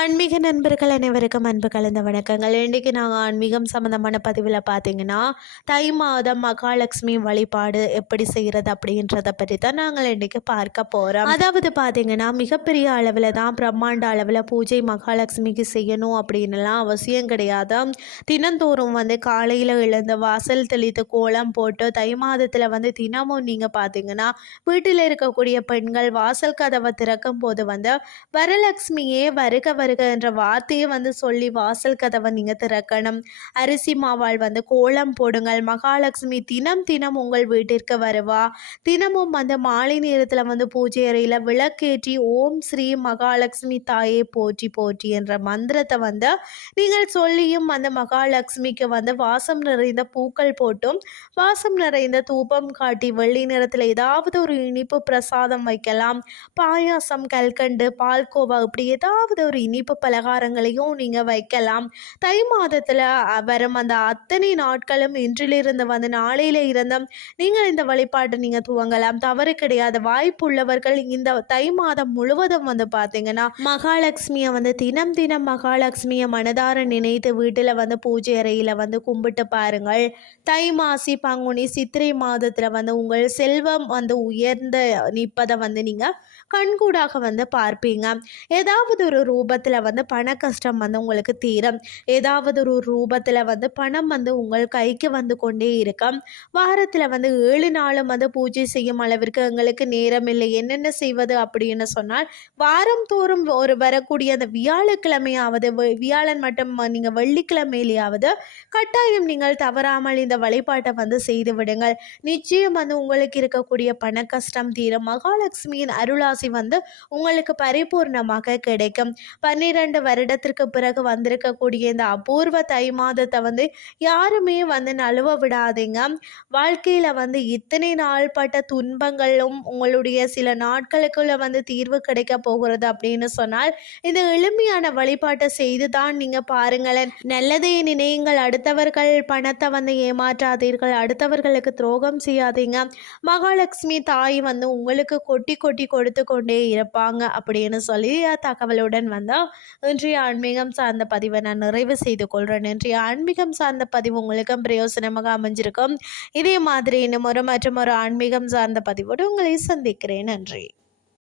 ஆன்மீக நண்பர்கள் அனைவருக்கும் அன்பு கலந்த வணக்கங்கள். இன்றைக்கு நாங்கள் ஆன்மீகம் சம்மந்தமான பதிவில் பார்த்தீங்கன்னா தை மாதம் மகாலட்சுமி வழிபாடு எப்படி செய்கிறது அப்படின்றத பற்றி தான் நாங்கள் இன்றைக்கி பார்க்க போகிறோம் அதாவது பார்த்தீங்கன்னா மிகப்பெரிய அளவில் தான் பிரம்மாண்ட அளவில் பூஜை மகாலட்சுமிக்கு செய்யணும் அப்படின்லாம் அவசியம் கிடையாது. தினந்தோறும் வந்து காலையில் எழுந்து வாசல் தெளித்து கோலம் போட்டு தை மாதத்தில் வந்து தினமும் நீங்கள் பார்த்தீங்கன்னா வீட்டில் இருக்கக்கூடிய பெண்கள் வாசல் கதவை திறக்கும் போது வந்து வரலட்சுமியே வருக வருக என்ற வார்த்தையை வந்து சொல்லி வாசல் கதவை நீங்கள் திறக்கணும். அரிசி மாவால் வந்து கோலம் போடுங்கள். மகாலட்சுமி தினம் தினம் உங்கள் வீட்டிற்கு வருவா. தினமும் வந்து மாலை நேரத்தில் வந்து பூஜை அறையில் விளக்கேற்றி ஓம் ஸ்ரீ மகாலட்சுமி தாயே போற்றி போற்றி என்ற மந்திரத்தை வந்து நீங்கள் சொல்லியும் அந்த மகாலட்சுமிக்கு வந்து வாசம் நிறைந்த பூக்கள் போட்டும் வாசம் நிறைந்த தூபம் காட்டி வெள்ளி நிறத்தில் ஏதாவது ஒரு இனிப்பு பிரசாதம் வைக்கலாம். பாயாசம் கல்கண்டு பால்கோவா இப்படி ஏதாவது ஒரு இனிப்பு பலகாரங்களையும் நீங்கள் வைக்கலாம். தை மாதத்தில் வரும் அந்த அத்தனை நாட்களும் இன்றிலிருந்து வந்து நாளையில் இருந்த நீங்கள் இந்த வழிபாட்டை நீங்கள் துவங்கலாம். தவறு கிடையாது. வாய்ப்பு உள்ளவர்கள் இந்த தை மாதம் முழுவதும் வந்து பார்த்தீங்கன்னா மகாலட்சுமியை வந்து தினம் தினம் மகாலட்சுமியை மனதார நினைத்து வீட்டில் வந்து பூஜை அறையில் வந்து கும்பிட்டு பாருங்கள். தை மாசி பங்குனி சித்திரை மாதத்தில் வந்து உங்கள் செல்வம் வந்து உயர்ந்து நிற்பதை வந்து நீங்கள் கண்கூடாக வந்து பார்ப்பீங்க. ஏதாவது ஒரு ரூபத்தில் வந்து பண கஷ்டம் வந்து உங்களுக்கு தீரும். ஏதாவது ஒரு ரூபத்தில் வந்து பணம் வந்து உங்கள் கைக்கு வந்து கொண்டே இருக்கும். வாரத்தில் வந்து ஏழு நாளும் வந்து பூஜை செய்யும் அளவிற்கு எங்களுக்கு நேரம் இல்லை. என்னென்ன செய்வது அப்படின்னு சொன்னால் வாரம் தோறும் ஒரு வரக்கூடிய அந்த வியாழக்கிழமையாவது வியாழன் மட்டும் நீங்கள் வெள்ளிக்கிழமையிலேயாவது கட்டாயம் நீங்கள் தவறாமல் இந்த வழிபாட்டை வந்து செய்து விடுங்கள். நிச்சயம் வந்து உங்களுக்கு இருக்கக்கூடிய பண கஷ்டம் தீரும். மகாலட்சுமியின் அருளாசி வந்து உங்களுக்கு பரிபூர்ணமாக கிடைக்கும். பன்னிரெண்டு வருடத்திற்கு பிறகு வந்திருக்கக்கூடிய இந்த அபூர்வ தை மாதத்தை வந்து யாருமே வந்து நழுவ விடாதீங்க. வாழ்க்கையில் வந்து இத்தனை நாள் பட்ட துன்பங்களும் உங்களுடைய சில நாட்களுக்குள்ள வந்து தீர்வு கிடைக்க போகிறது அப்படின்னு சொன்னால் இந்த எளிமையான வழிபாட்டை செய்து தான் நீங்கள் பாருங்களேன். நல்லதே நினையுங்கள். அடுத்தவர்கள் பணத்தை வந்து ஏமாற்றாதீர்கள். அடுத்தவர்களுக்கு துரோகம் செய்யாதீங்க. மகாலட்சுமி தாய் வந்து உங்களுக்கு கொட்டி கொட்டி கொடுத்து கொண்டே இருப்பாங்க அப்படின்னு சொல்லி தகவலுடன் வந்தால் இன்றைய ஆன்மீகம் சார்ந்த பதிவை நான் நிறைவு செய்து கொள்கிறேன் இன்றைய ஆன்மீகம் சார்ந்த பதிவு உங்களுக்கும் பிரயோசனமாக அமைஞ்சிருக்கும். இதே மாதிரி இன்னும் ஒரு மற்றும் ஒரு ஆன்மீகம் சார்ந்த பதிவோடு உங்களை சந்திக்கிறேன். நன்றி.